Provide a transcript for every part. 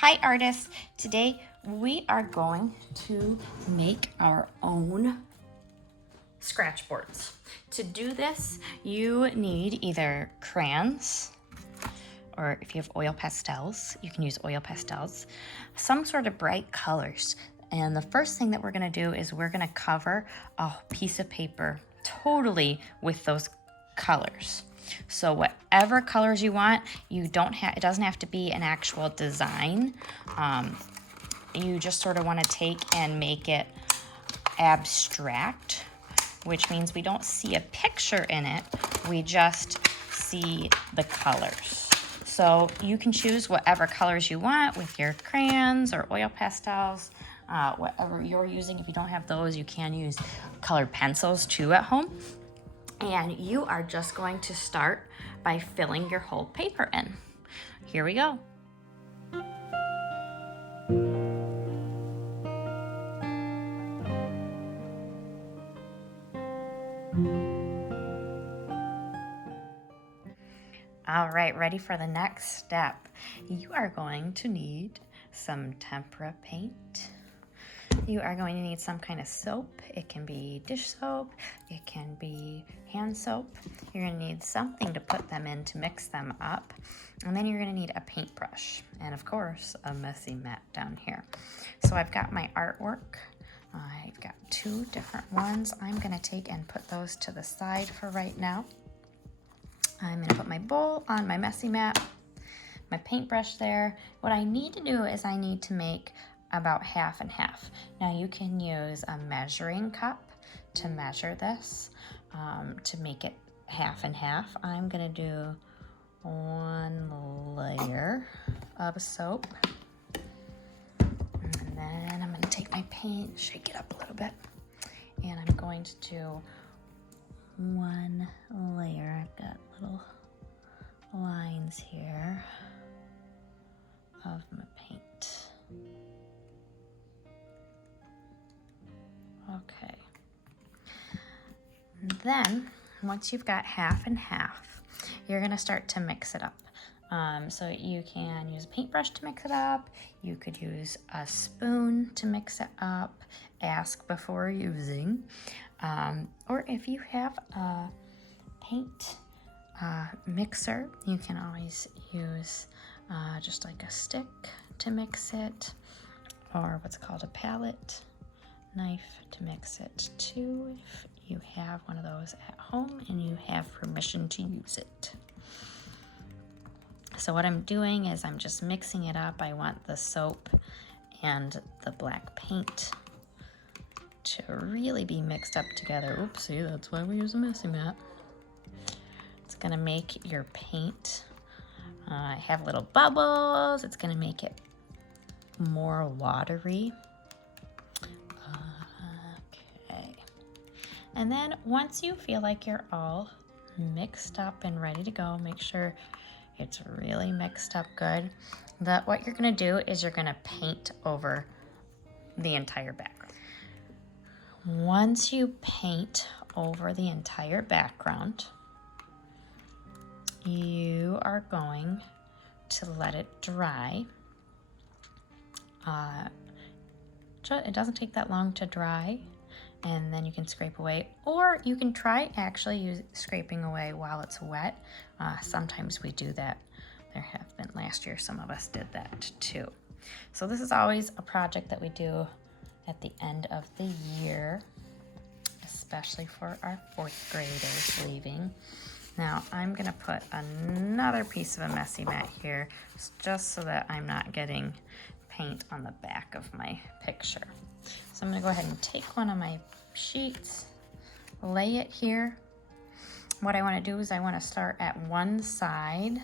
Hi artists! Today we are going to make our own scratch boards. To do this, you need either crayons, or if you have oil pastels, you can use oil pastels, some sort of bright colors. And the first thing that we're gonna do is we're gonna cover a piece of paper totally with those colors. So whatever colors you want, it doesn't have to be an actual design. You just sort of want to take and make it abstract, which means we don't see a picture in it, we just see the colors. So you can choose whatever colors you want with your crayons or oil pastels, whatever you're using. If you don't have those, you can use colored pencils too at home. And you are just going to start by filling your whole paper in. Here we go. All right, ready for the next step. You are going to need some tempera paint. You are going to need some kind of soap. It can be dish soap, it can be hand soap. You're going to need something to put them in to mix them up. And then you're going to need a paintbrush and of course a messy mat down here. So I've got my artwork. I've got two different ones. I'm going to take and put those to the side for right now. I'm going to put my bowl on my messy mat, my paintbrush there. What I need to do is I need to make about half and half. Now you can use a measuring cup to measure this, to make it half and half. I'm gonna do one layer of soap. And then I'm gonna take my paint, shake it up a little bit, and I'm going to do one layer. I've got little lines here of my paint. Okay. Then, once you've got half and half, you're gonna start to mix it up. So you can use a paintbrush to mix it up. You could use a spoon to mix it up. Ask before using. Or if you have a paint mixer, you can always use just like a stick to mix it, or what's called a palette knife to mix it too, if you have one of those at home and you have permission to use it. So what I'm doing is I'm just mixing it up. I want the soap and the black paint to really be mixed up together. Oopsie, that's why we use a messy mat. It's gonna make your paint have little bubbles. It's gonna make it more watery. Okay. And then once you feel like you're all mixed up and ready to go, make sure it's really mixed up good. What you're gonna do is you're gonna paint over the entire background. Once you paint over the entire background, you are going to let it dry. It doesn't take that long to dry, and then you can scrape away, or you can try actually scraping away while it's wet. Sometimes we do that. There have been last year, some of us did that too. So this is always a project that we do at the end of the year, especially for our 4th graders leaving. Now I'm gonna put another piece of a messy mat here, just so that I'm not getting paint on the back of my picture. So I'm gonna go ahead and take one of my sheets, lay it here. What I wanna do is I wanna start at one side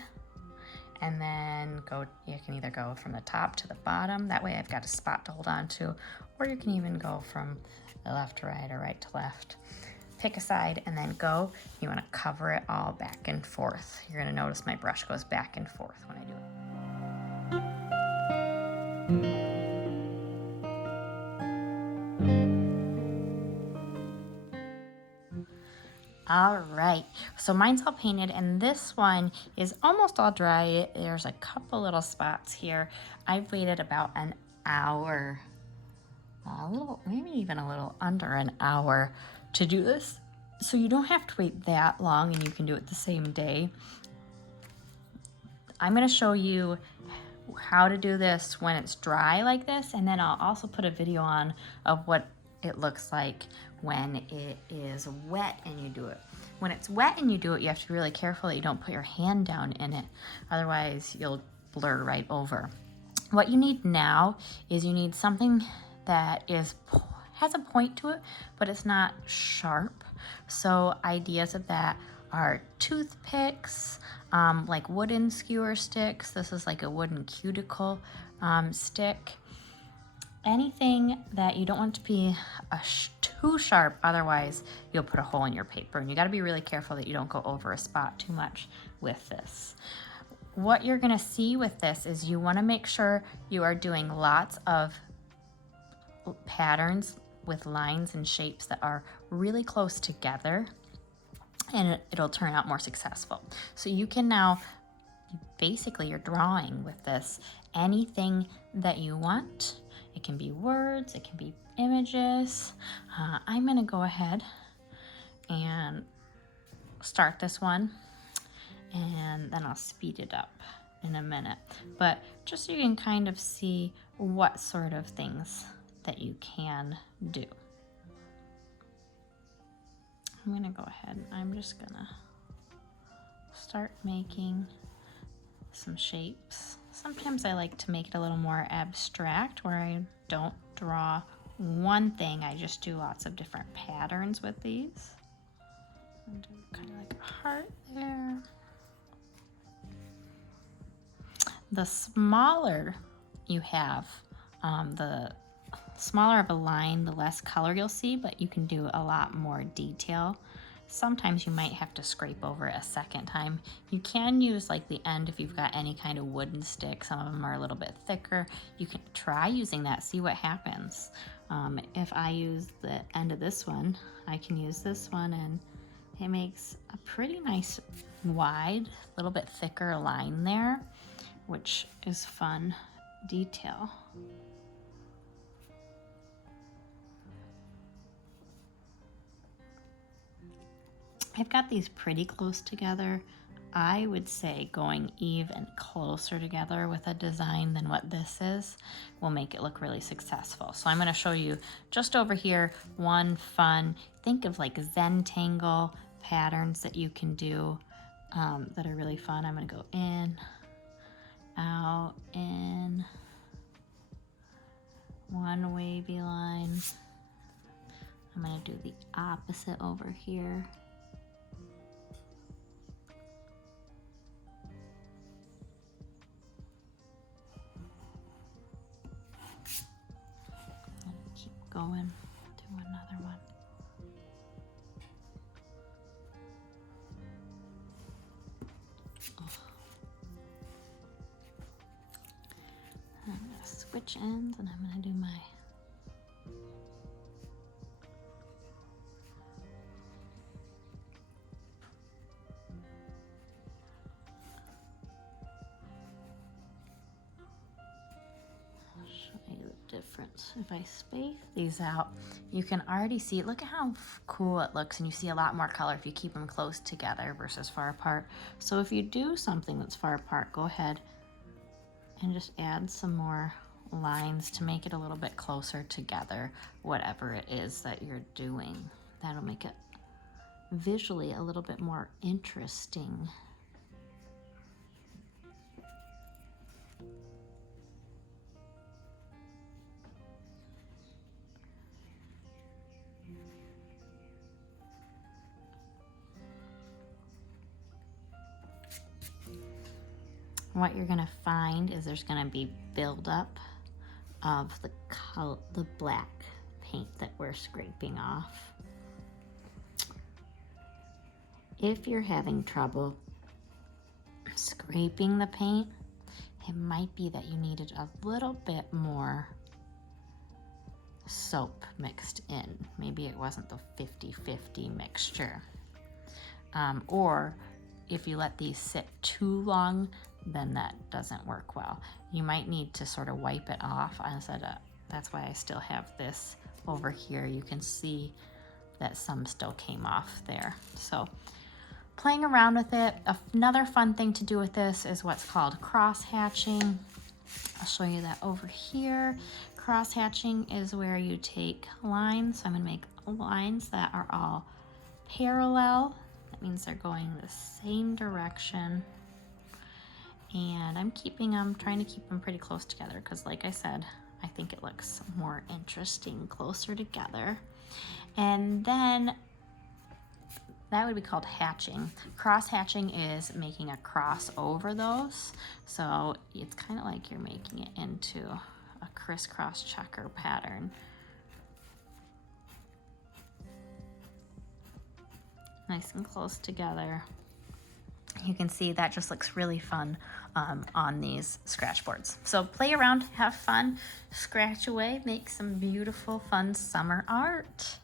and then you can either go from the top to the bottom. That way I've got a spot to hold on to, or you can even go from the left to right or right to left. Pick a side and then go. You wanna cover it all back and forth. You're gonna notice my brush goes back and forth when I do it. All right, so mine's all painted and this one is almost all dry. There's a couple little spots here. I've waited about an hour, a little, maybe even a little under an hour to do this. So you don't have to wait that long and you can do it the same day. I'm gonna show you how to do this when it's dry like this, and then I'll also put a video on of what it looks like when it is wet and you do it. When it's wet and you do it, you have to be really careful that you don't put your hand down in it, otherwise you'll blur right over. What you need now is you need something that has a point to it, but it's not sharp. So ideas of that are toothpicks, like wooden skewer sticks. This is like a wooden cuticle stick. Anything that you don't want to be too sharp, otherwise you'll put a hole in your paper. And you gotta be really careful that you don't go over a spot too much with this. What you're gonna see with this is you wanna make sure you are doing lots of patterns with lines and shapes that are really close together, and it'll turn out more successful. So you can now, basically you're drawing with this anything that you want. It can be words, it can be images. I'm gonna go ahead and start this one, and then I'll speed it up in a minute. But just so you can kind of see what sort of things that you can do. I'm gonna go ahead, I'm just gonna start making some shapes. Sometimes I like to make it a little more abstract, where I don't draw one thing, I just do lots of different patterns with these. And do kind of like a heart there. The smaller you have, the smaller of a line, the less color you'll see, but you can do a lot more detail. Sometimes you might have to scrape over it a second time. You can use like the end if you've got any kind of wooden stick. Some of them are a little bit thicker. You can try using that, see what happens. If I use the end of this one, I can use this one, and it makes a pretty nice wide, a little bit thicker line there, which is fun detail. I've got these pretty close together. I would say going even closer together with a design than what this is will make it look really successful. So I'm gonna show you just over here one fun, think of like Zentangle patterns that you can do that are really fun. I'm gonna go in, out, in, one wavy line. I'm gonna do the opposite over here. Going, do another one. Oh. I'm gonna switch ends, and I'm gonna do my difference. If I space these out, you can already see, look at how cool it looks, and you see a lot more color if you keep them close together versus far apart. So if you do something that's far apart, go ahead and just add some more lines to make it a little bit closer together, whatever it is that you're doing. That'll make it visually a little bit more interesting. What you're gonna find is there's gonna be buildup of the black paint that we're scraping off. If you're having trouble scraping the paint, it might be that you needed a little bit more soap mixed in. Maybe it wasn't the 50-50 mixture. Or if you let these sit too long, then that doesn't work well. You might need to sort of wipe it off. That's why I still have this over here. You can see that some still came off there. So playing around with it. Another fun thing to do with this is what's called cross hatching. I'll show you that over here. Cross hatching is where you take lines. So I'm gonna make lines that are all parallel. That means they're going the same direction. And I'm trying to keep them pretty close together because like I said, I think it looks more interesting closer together. And then that would be called hatching. Cross hatching is making a cross over those. So it's kind of like you're making it into a crisscross checker pattern. Nice and close together. You can see that just looks really fun on these scratch boards. So play around, have fun, scratch away, make some beautiful, fun summer art.